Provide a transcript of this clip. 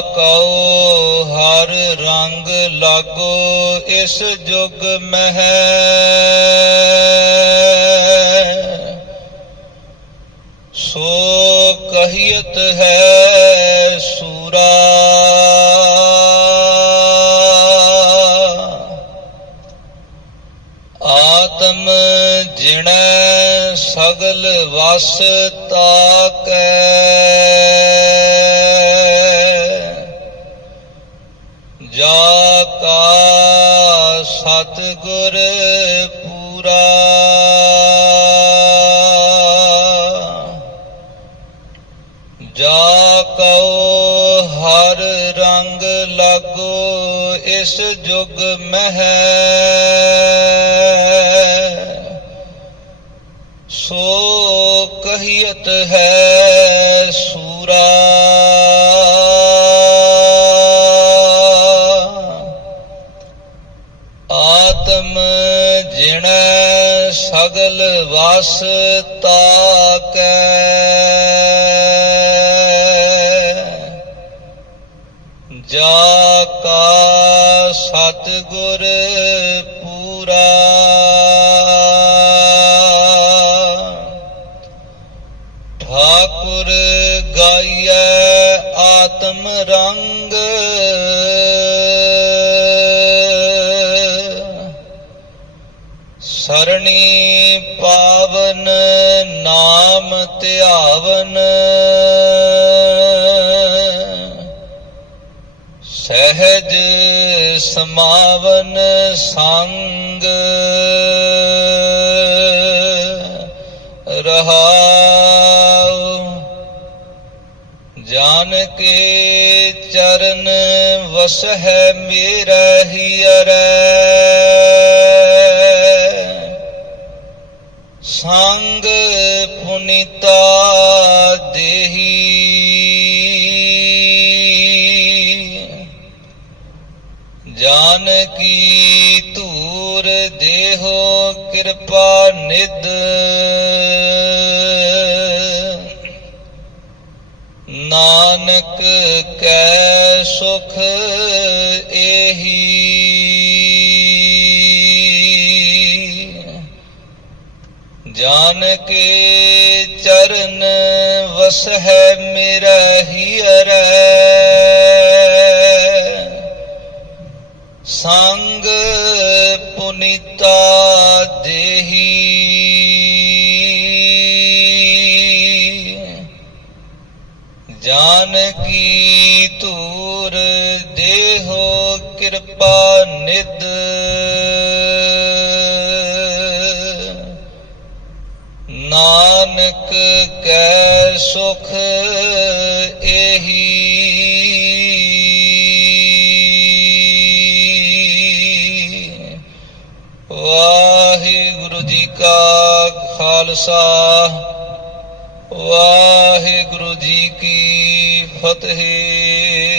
Q ਹਰ ਰੰਗ ਲਾਗੋ ਇਸ ਜੁਗ ਮਹਿ। ਸੋ ਕਹੀਤ ਹੈ ਸੂਰਾ। ਆਤਮ ਜਿਣੈ ਸਗਲ ਵਸ ਤਾਕੈ। ਜਾ ਕਾ ਸਤਿਗੁਰ ਪੂਰਾ। ਜਾ ਕਉ ਹਰ ਰੰਗ ਲਾਗੋ ਇਸ ਜੁਗ ਮਹਿ। ਸੋ ਕਹੀਤ ਹੈ ਸੂਰਾ। ਸਗਲ ਵਸ ਤਾਕੈ ਜਾ ਕਾ ਸਤਿਗੁਰ ਪੂਰਾ। ਠਾਕੁਰ ਗਾਈਐ ਆਤਮ ਰੰਗ ਸਰਣੀ ਪਾਵਨ ਨਾਮ ਧਿਆਵਨ। ਸਹਿਜ ਸਮਾਵਨ ਸੰਗ। ਰਹਾਉ ਜਾਨ ਕੇ ਚਰਨ ਵਸ ਹੈ ਮੇਰਾ ਹੀਰੈ ਸੰਗ ਪੁਨੀਤਾ ਦੇਹੀ। ਜਾਨ ਕੀ ਧੂਰ ਦੇਹੋ ਕਿਰਪਾ ਨਿਦ ਨਾਨਕ ਕੈ ਸੁਖ ਏਹੀ। ਚਰਨ ਵਸ ਹੈ ਮੇਰਾ ਹੀਰੈ ਸੰਗ ਪੁਨੀਤਾ ਦੇਹੀ। ਜਾਨ ਕੀ ਧੂਰ ਦੇਹੋ ਕਿਰਪਾ ਨਿਦ ਨਾਨਕ ਕੈ ਸੁਖ ਇਹੀ ਵਾਹਿਗੁਰੂ ਜੀ ਕਾ ਖਾਲਸਾ ਵਾਹਿਗੁਰੂ ਜੀ ਕੀ ਫਤਿਹ।